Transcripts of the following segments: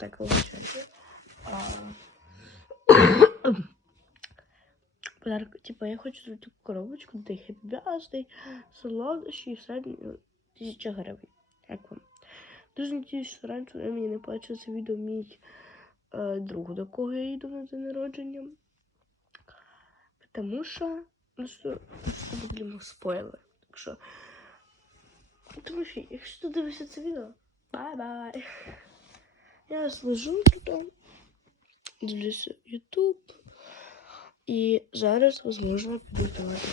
Так. А... Подарок, типа, я хочу зробити таку коробочку, де Birthday, солодощі і в середньому тисяча гривень. Як вам? Дуже надіюсь, що раніше мені не бачили це відео мій е, друг, до кого я їду на день народження. Тому що, ну що, це буде спойлер. Так що, тому що, якщо ти дивишся це відео, бай-бай. Я слежу тут, дивлюся YouTube. І зараз, можливо, піду давати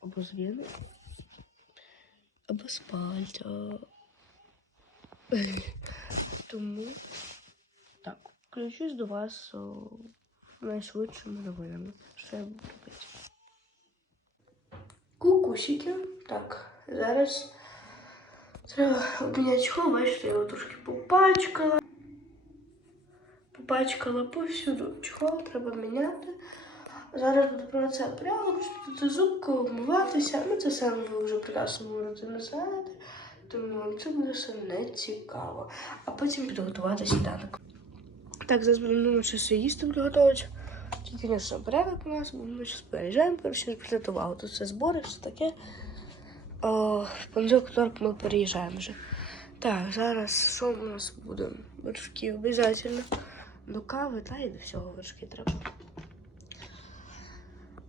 або з Вени, або з пальця. Тому так, включусь до вас о, найшвидшими новинами. Що я буду робити? Кукусики. Так, зараз треба обміняти чехол, бачите, я його трошки попачкала. Попачкала повсюду. Чехол треба міняти. Зараз буду про це порядок, чистити зубки, вмиватися. Ну, це все ви вже прекрасно говорите, не знаєте. Тому це буде все не цікаво. А потім підготувати сніданок. Так, зараз будемо думати, що все їсти буду. Тільки не все порядок у нас, бо ми зараз переїжджаємо, коротше, підготували. Тут все збори, все таке. О, в понеділок вторник ми переїжджаємо вже. Так, зараз що у нас буде? Вершки обов'язково. До кави, та і до всього вершки треба.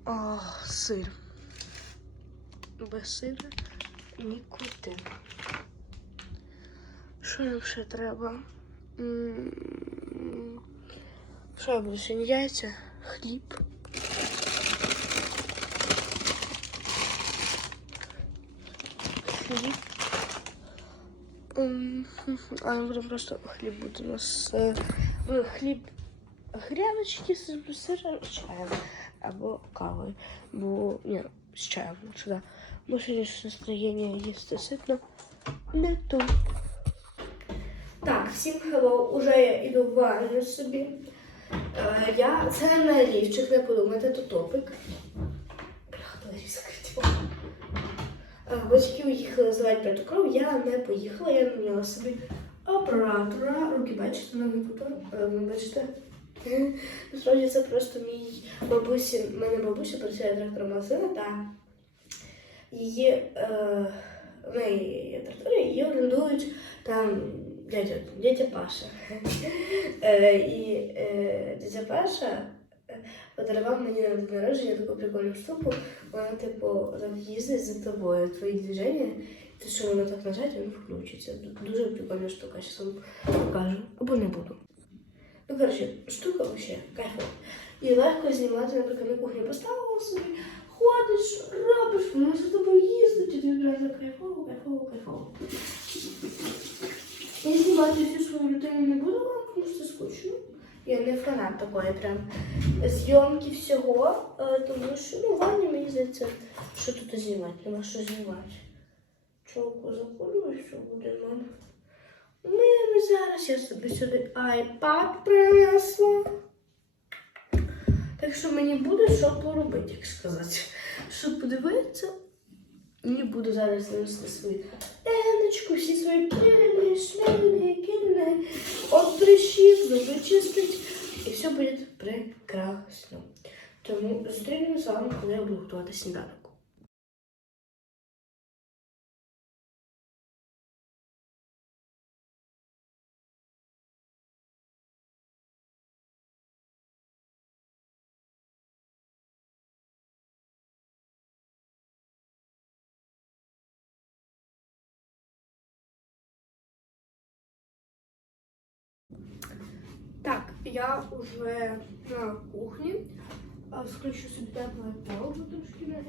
О, сир. Без сира нікуди. Що нам ще треба? М, Що буде сьогодні? Яйця, хліб. Хліб. А ми будемо просто хліб буде у нас ну, хліб гряночки з чаєм або кавою. Бо ні, з чаєм да. Бо ж настроєння їсти ситно не то. Так, всім хеллоу, уже я іду в ванну собі. Е, я, це не лівчик, не подумайте, то топик. Е, Батьки уїхали звати п'яту кров, я не поїхала, я наняла собі оператора. Руки бачите, ноги е, ви бачите. Насправді це просто мій бабусі, в мене бабуся працює директором магазину, та її е, неї територія, її орендують там дядя, дядя Паша. Е, і е, дядя Паша е, подарував мені на народження таку прикольну штуку. Вона, типу, їздить за тобою, твої движення. Ти що воно так нажать, він включиться. Дуже прикольна штука, зараз вам покажу. Або не буду. Ну, коротше, штука вообще кайфова. І легко знімати, наприклад, на кухні поставила собі, ходиш, робиш, воно за тобою їздить, і ти одразу кайфово, кайфово, кайфово. Я знімати всю свою рутину не буду, вам, тому що це скучно. Я не фанат такої прям зйомки всього, е, тому що ну, в ванні мені здається, що тут знімати, нема що знімати. Чолку закурю, і що буде мене. Ну, зараз я собі сюди iPad принесла. Так що мені буде що поробити, як сказати. Щоб подивитися, мені буду зараз нанести свою еночку, всі свої пірини, шлейни, кільни, от прищів. І все буде прекрасно. Тому зустрінемося з вами, коли я буду готувати сніданок. Так, я уже на кухні. Включу собі тепле бо трошки не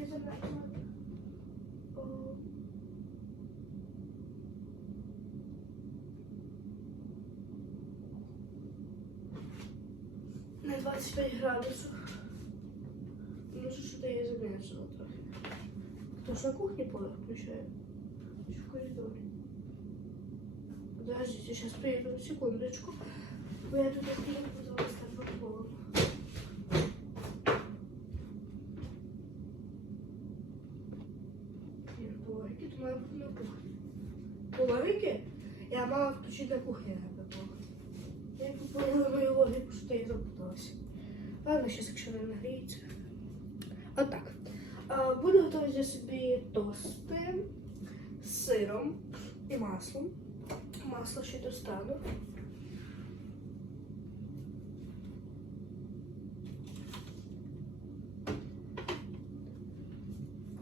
На 25 градусів. Може, що то я замерзла трохи. Тож на кухні поле включаю. Чи в коридорі. Подождите, сейчас приеду, секундочку. Бо я тут приеду, пожалуйста, по полу. Ні, по то на кухні. По я мала включити на кухні на тепло. вологий, що я запуталася. Ладно, зараз якщо не нагріється. Отак. Буду готувати собі тости з сиром і маслом. Масло ще достану.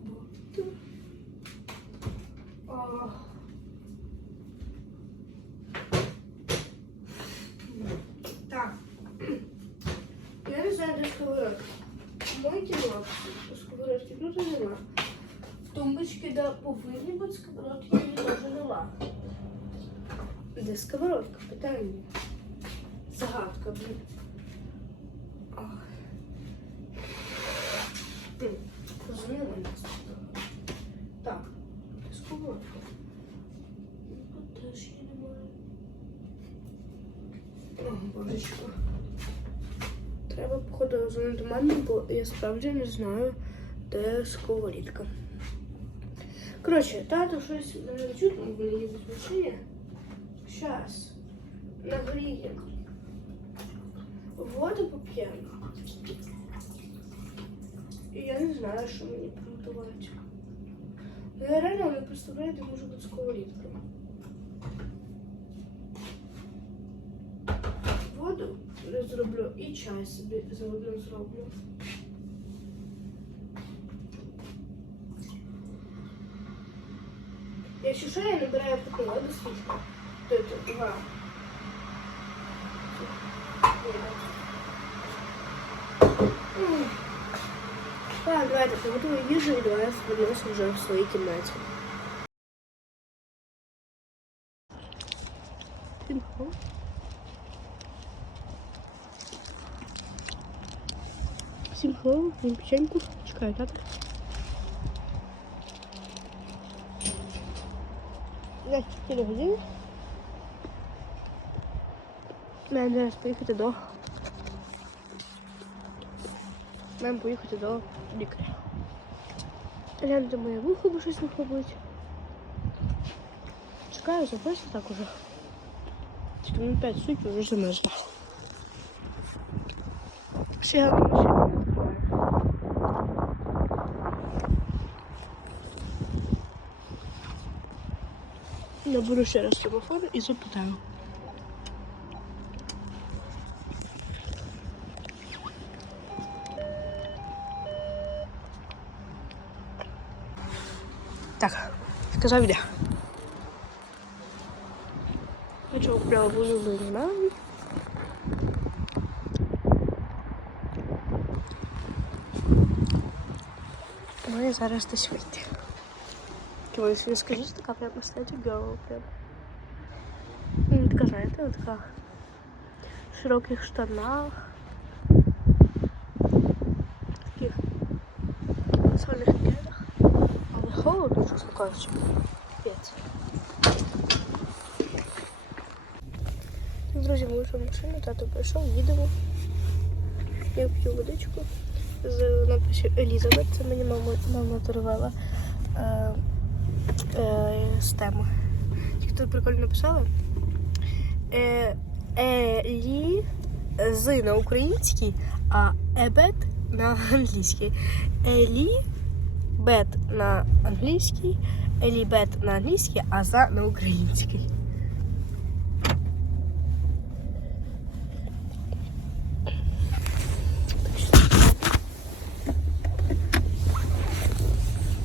Вот. А. Так. Я не знаю, де сковородка. Мойте лапки. Сковородки тут нема. В тумбочці, де повинні бути сковородки, теж нема. Де сковородка? Питання. Загадка, блін. Розуміла мене? Так, де сковородка? Тут теж її немає. О, божечко. Треба, походу, дзвонити мамі, бо я справді не знаю, де сковорідка. Коротше, тато щось чутно, бо не їздить в машині. Щас. Нагріє. Воду поп'ємо. І я не знаю, що мені приготувати. Ну, я реально не представляю, де може бути сковорідка. Воду зроблю і чай собі заодно зроблю. Якщо що, я набираю таку воду свічку. Тут два. М. Так, давайте приготую їжу і давай вернуся вже в своїй кімнаті. Тимхо. Всім хлопців, він печеньку. Чекаю, так? Десь 4 години. Маємо зараз поїхати до. Маємо поїхати до лікаря. Гляньте моє вухо, бо щось вухо болить. Чекаю, запису так уже. Тільки минут 5 суть вже замерзла. Ще я машину не відкриваю. Наберу ще раз телефон і запитаю. Так, сказав іде. Я чого купляла улюблені навіть. Має зараз десь вийти. Ой, не скажіть, така прям кстати, girl прям. Ну, така, знаєте, от така в широких штанах. Таких сольних кедах. Але холодно, чесно кажучи. П'ять. Друзі, ми вже в машину, тато прийшов, їдемо. Я п'ю водичку з надписью Елізабет. Це мені мама, мама дарувала е, е, з теми. Ті, прикольно написали. Е, Елі з на українській, а ебет на англійській. Елі бет на англійській, елібет на англійській, а за на українській.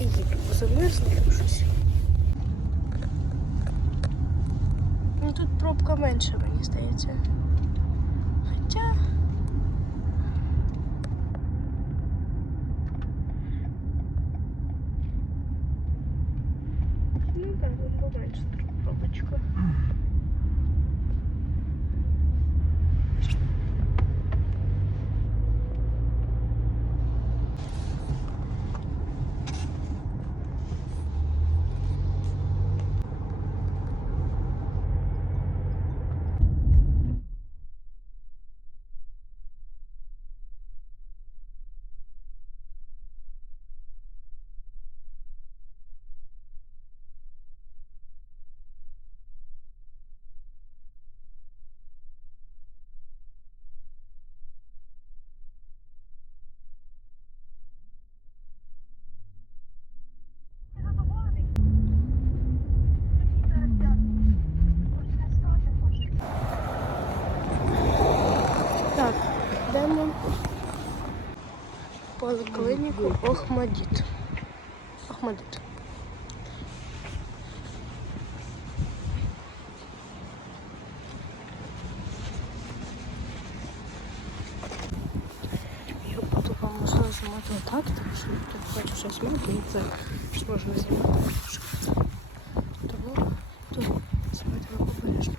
Їду, замерзла щось. Ну тут пробка менше, мені здається. Хоча. Ну так, тут поменше пробочка. Йдемо в поліклініку Охмадіт. Охмадіт. Можливо знімати отак, тому що тут хочу щось мати, і це ж можна знімати. що це. Тому тут знімати вам обережно.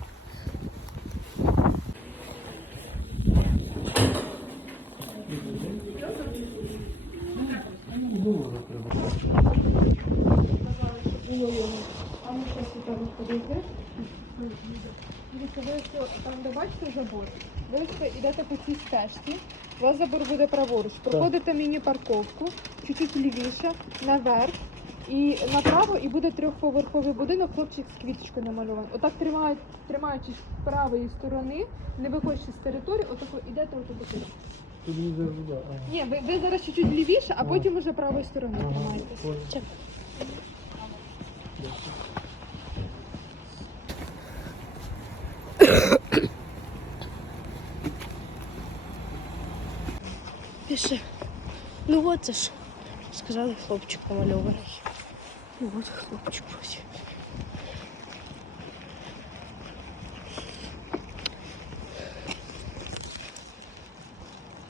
Дивіться, ви ось там, де забор, ви йдете по цій стежці, у вас забор буде праворуч. Проходите міні-парковку, чуть-чуть лівіше, наверх і направо, і буде трьохповерховий будинок, хлопчик з квіточкою намальований. Отак тримають, тримаючись правої сторони, не виходячи з території, отако йдете не завжди. Ні, ви, ви зараз чуть-чуть лівіше, а потім уже правої сторони тримаєтесь. Пиши. Ну от це ж. Сказали хлопчик помальований. Ну от хлопчик ось.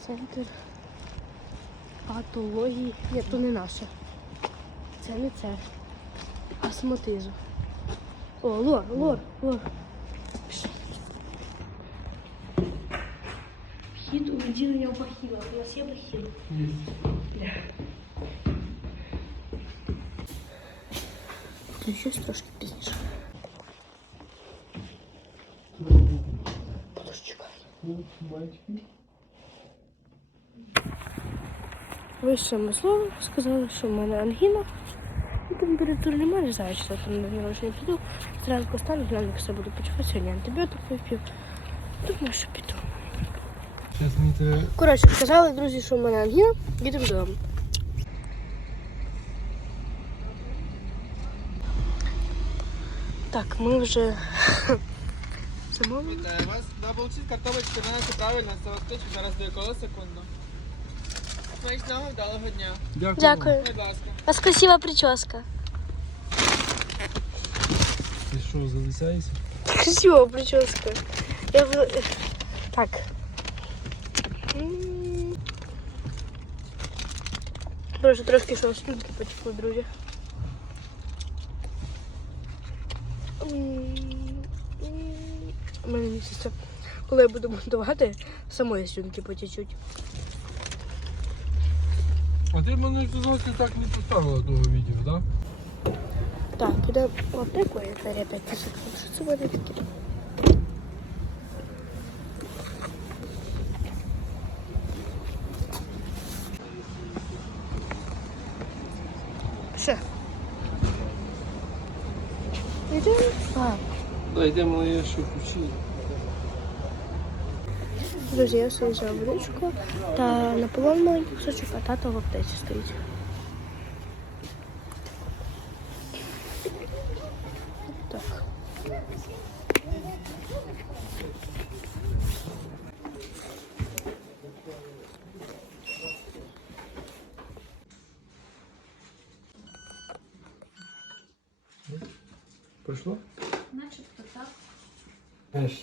Центр патології. Ні, то не наше. Це не це. Астматизм. О, лор, лор, лор. Вхід у відділення бахіла. У нас є бахіл. Це щось трошки пізніше. Подож чекай. Батьки. Вище слово сказали, що в мене ангіна. І температури немає, не знаю, чи я там на народження піду. Зранку стану, гляну, як все буду почувати. Сьогодні антибіотик вип'ю. Думаю, що піду. Зараз мені треба Коротше, сказали, друзі, що в мене ангіна, їдемо додому. Так, ми вже замовили. Вітаю вас. Даблчит, картопля 14, правильно, це вас зараз до якого секунду. Смачного, вдалого дня. Дякую. Дякую. Будь ласка. У вас красива прическа. Ти що, залицяєшся? Красива прическа. Я в... Так. М. Трошки що слюнки потекли, друзі. У мене місяця. Коли я буду монтувати, самої слюнки потечуть. А ти мене зовсім так не поставила того відео, так? Так, іде в аптеку, я опять посипаю. Що це буде таке? Все. Йдемо? А, Да, йдемо я ще ключі. друзі, я собі взяла водичку та на маленький кусочок, а тато в аптеці стоїть. Так. Пройшло? Начебто так. Я ж...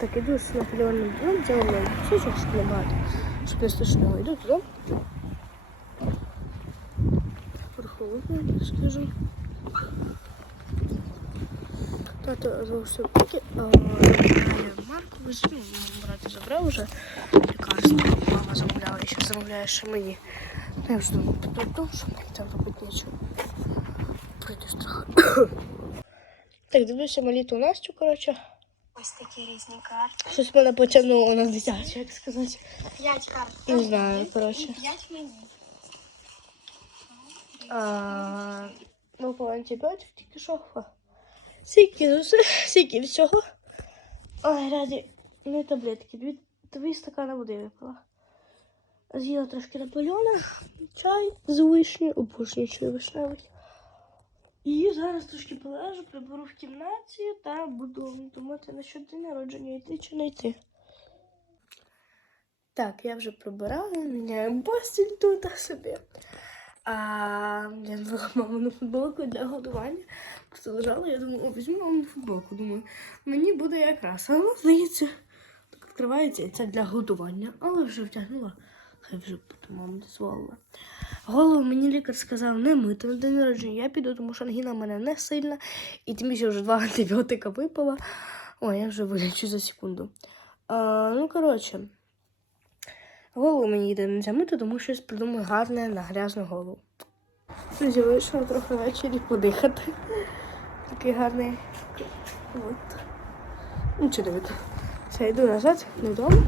Так, иду с Наполеоном ну, делаем кусочек, чтобы не страшно. Иду туда. Пораховую, скажу. Тато залишив поки. Марку візьму, брати забрав вже лікарство. Мама замовляла, і ще замовляє ще. Ну, я думаю, піду, що мені там робити нічого. Прийду страх. Так, дивлюся маліту Настю, коротше. Ось такі різні карти. Щось мене потягнуло на дитяче, як сказати. П'ять карт. Не знаю, коротше. п'ять мені. А, ну, по антибіотик тільки що. Скільки, з усе- скільки всього. Ой, раді, не таблетки, дві, дві стакани води випила. З'їла трошки Наполеона, чай з вишнею, обожнюю чай вишневий. І зараз трошки полежу, приберу в кімнаті та буду думати насчет день народження йти чи не йти. Так, я вже прибирала, міняю постіль тут собі. А я взяла мамину футболку для годування. Просто лежала, я думаю, о, візьму мамину футболку. Думаю, мені буде якраз. А вона, здається, так відкривається і це для годування. Але вже втягнула. Хай вже потім дозволила. Голову мені лікар сказав не мити на день народження. Я піду, тому що ангіна в мене не сильна. І тим більше вже два антибіотика випила. Ой, я вже вилічу за секунду. А, ну, коротше, голову мені йде не замити, тому що я придумаю гарне на грязну голову. Вийшла трохи ввечері подихати. Такий гарний. От. Нічого не видно. Все, йду назад додому.